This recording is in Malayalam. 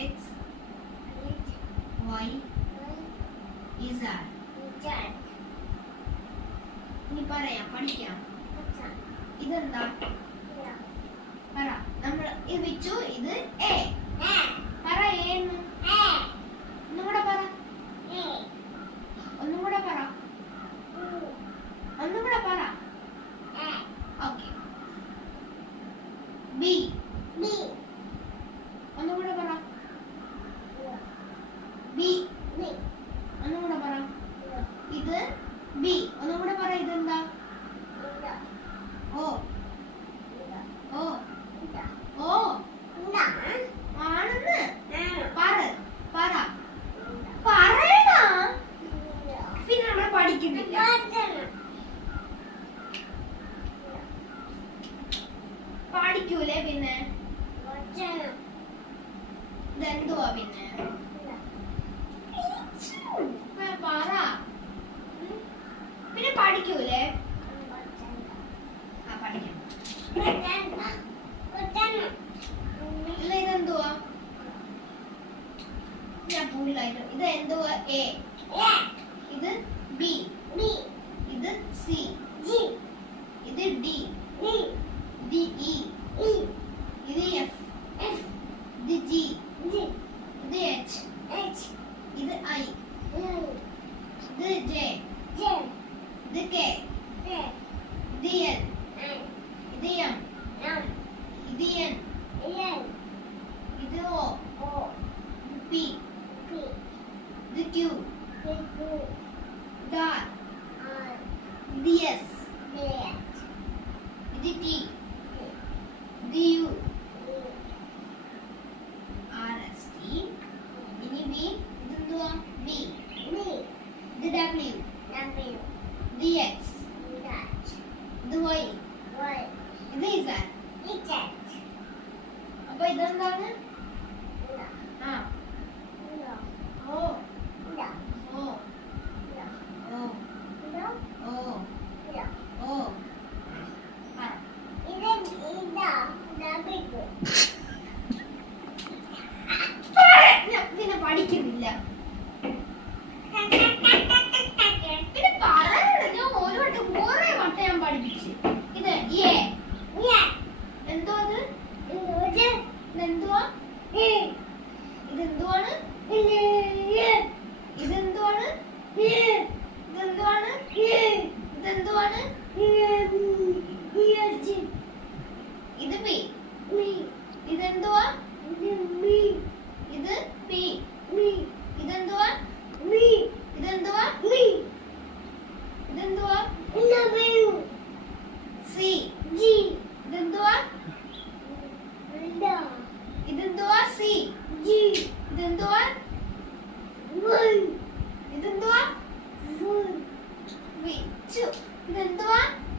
എക്സ് വൈ ഇസാഡ് ഇനി പറയാം പഠിക്കാം. ഇതെന്താ? പറ. നമ്മൾ ഇത് വെച്ചു ഇത് എ പറ ഏന്ന് ഒന്നും കൂടെ പറ ഒന്നും കൂടെ പറ ഒന്നും കൂടെ പറ ഓക്കെ ബി ഒന്നും കൂടെ പറ ബി ഒന്നും കൂടെ പറ ഇത് ബി ഒന്നും കൂടെ പറ ഇതെന്താ? ഓ. ഓ. ഓ. ആണെന്ന്. പറ. പറ. പറയണ പിന്നെ നമ്മൾ പഠിക്കുന്നില്ല. പഠിക്കൂലേ പിന്നെ? ഇതെന്തുവാ പിന്നെ? ഇതെന്തുവാ? ഞാൻ ഫുള്ളായിട്ട് ഇത്. എന്തുവാ? എ ഇത് ബി ഇത് സി ഇത് ഡി ഇത് ഇ ഇത് എഫ് ഇത് ജി ഇത് എച്ച് ഇത് ഐ ഇത് ജെ ഇത് കെ ഇത് എൽ ഇത് എം ഇത് എൻ ഇത് ഒ ഇത് പി ഇത് ക്യൂ ഇത് ആർ ഇത് എസ് ഇത് ടി ഇത് യു ആർ എസ് ടി ഇനി ബി ഇതെന്തുവാ ബി ഇത് ഡബ്ല്യു ഇത് എക്സ് ഇത് വൈ ഇത് ഇസാഡ് അപ്പൊ ഇതെന്താണ് ആ ഓ ഓ ഓ ഓ ഓ പറ ഞാൻ ഇതിനെ പഠിക്കുന്നില്ല പിന്നെ പറയാനുള്ളത് ഞാൻ ഒരു വട്ടം കുറെ വട്ടം ഞാൻ പഠിപ്പിച്ചു ഇത് എ എന്തോ അത് ഇതെന്തുവാ ഇതെന്തുവാണ് ഇതെന്തുവാണ് ഇതെന്തുവാണ് ഇതെന്തുവാണ് ഇത് പി. ഇതെന്തുവാ? ഇത് പി. ഇതെന്തുവാ? ഇതെന്തുവാ? ഇതെന്തുവാ? സി. ജി ഇതെന്തുവാ? ഇതെന്തുവാ? സി. ജി ഇതെന്തുവാ? വിച്ചു ഇതെന്തുവാ സി